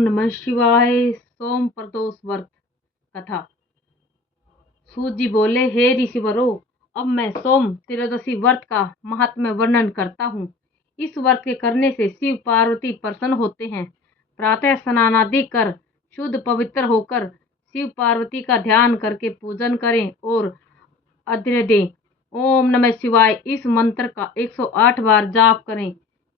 नमः शिवाय। सोम प्रदोष व्रत कथा। सूत जी बोले, हे ऋषिवरो, अब मैं सोम त्रयोदशी व्रत का महात्म्य वर्णन करता हूँ। इस व्रत के करने से शिव पार्वती प्रसन्न होते हैं। प्रातः स्नान आदि कर शुद्ध पवित्र होकर शिव पार्वती का ध्यान करके पूजन करें और अर्घ्य दें। ओम नमः शिवाय इस मंत्र का 108 बार जाप करें।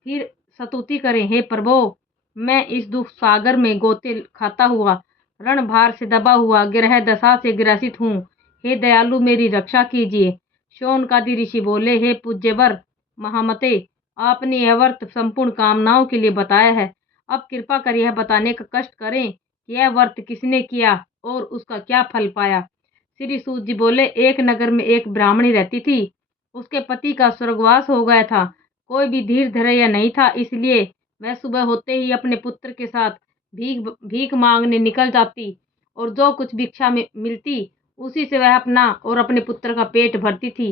फिर स्तुति करें, हे प्रभो, मैं इस दुख सागर में गोते खाता हुआ, रण भार से दबा हुआ, ग्रह दशा से ग्रसित हूँ। हे दयालु, मेरी रक्षा कीजिए। शौनकादि ऋषि बोले, हे पूज्यवर महामते, आपने यह व्रत संपूर्ण कामनाओं के लिए बताया है। अब कृपा कर यह बताने का कष्ट करें कि यह व्रत किसने किया और उसका क्या फल पाया। श्री सूत जी बोले, एक नगर में एक ब्राह्मणी रहती थी। उसके पति का स्वर्गवास हो गया था। कोई भी धीर धैर्य नहीं था, इसलिए वह सुबह होते ही अपने पुत्र के साथ भीख मांगने निकल जाती और जो कुछ भिक्षा में मिलती उसी से वह अपना और अपने पुत्र का पेट भरती थी।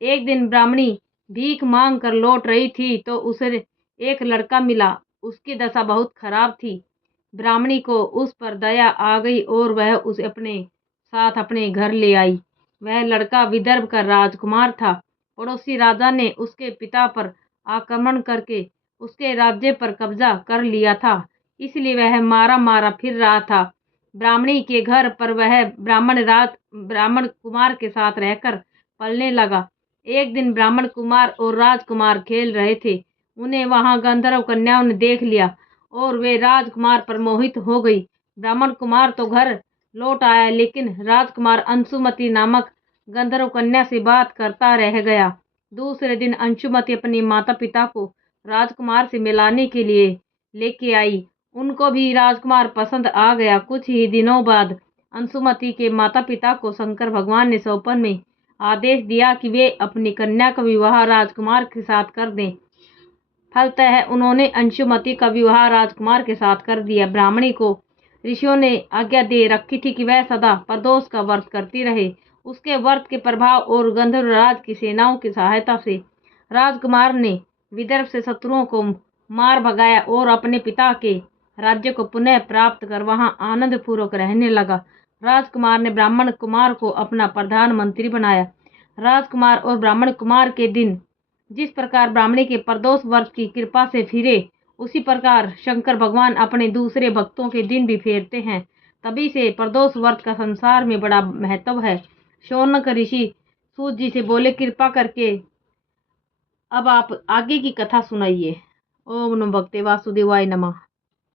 एक दिन ब्राह्मणी भीख मांग कर लौट रही थी तो उसे एक लड़का मिला। उसकी दशा बहुत खराब थी। ब्राह्मणी को उस पर दया आ गई और वह उसे अपने साथ अपने घर ले आई। वह लड़का विदर्भ का राजकुमार था। पड़ोसी राजा ने उसके पिता पर आक्रमण करके उसके राज्य पर कब्जा कर लिया था, इसलिए वह मारा मारा फिर रहा था। ब्राह्मणी के घर पर वह ब्राह्मण कुमार के साथ रहकर पलने लगा। एक दिन ब्राह्मण कुमार और राजकुमार खेल रहे थे। उन्हें वहां गंधर्व कन्याओं ने देख लिया और वे राजकुमार पर मोहित हो गई। ब्राह्मण कुमार तो घर लौट आया, लेकिन राजकुमार अंशुमति नामक गंधर्व कन्या से बात करता रह गया। दूसरे दिन अंशुमति अपने माता पिता को राजकुमार से मिलाने के लिए लेके आई। उनको भी राजकुमार पसंद आ गया। कुछ ही दिनों बाद अंशुमति के माता पिता को शंकर भगवान ने स्वप्न में आदेश दिया कि वे अपनी कन्या का विवाह राजकुमार के साथ कर दें। फलतः उन्होंने अंशुमति का विवाह राजकुमार के साथ कर दिया। ब्राह्मणी को ऋषियों ने आज्ञा दे रखी थी कि वह सदा प्रदोष का व्रत करती रहे। उसके व्रत के प्रभाव और गंधर्वराज की सेनाओं की सहायता से राजकुमार ने विदर्भ से शत्रुओं को मार भगाया और अपने पिता के राज्य को पुनः प्राप्त कर वहां आनंद पूर्वक रहने लगा। राजकुमार ने ब्राह्मण कुमार को अपना प्रधानमंत्री बनाया। राजकुमार और ब्राह्मण कुमार के दिन जिस प्रकार ब्राह्मणी के प्रदोष व्रत की कृपा से फिरे, उसी प्रकार शंकर भगवान अपने दूसरे भक्तों के दिन भी फेरते हैं। तभी से प्रदोष व्रत का संसार में बड़ा महत्व है। शौनक ऋषि सूत जी से बोले, कृपा करके अब आप आगे की कथा सुनाइए। ओम नमो भगवते वासुदेवाय नमः।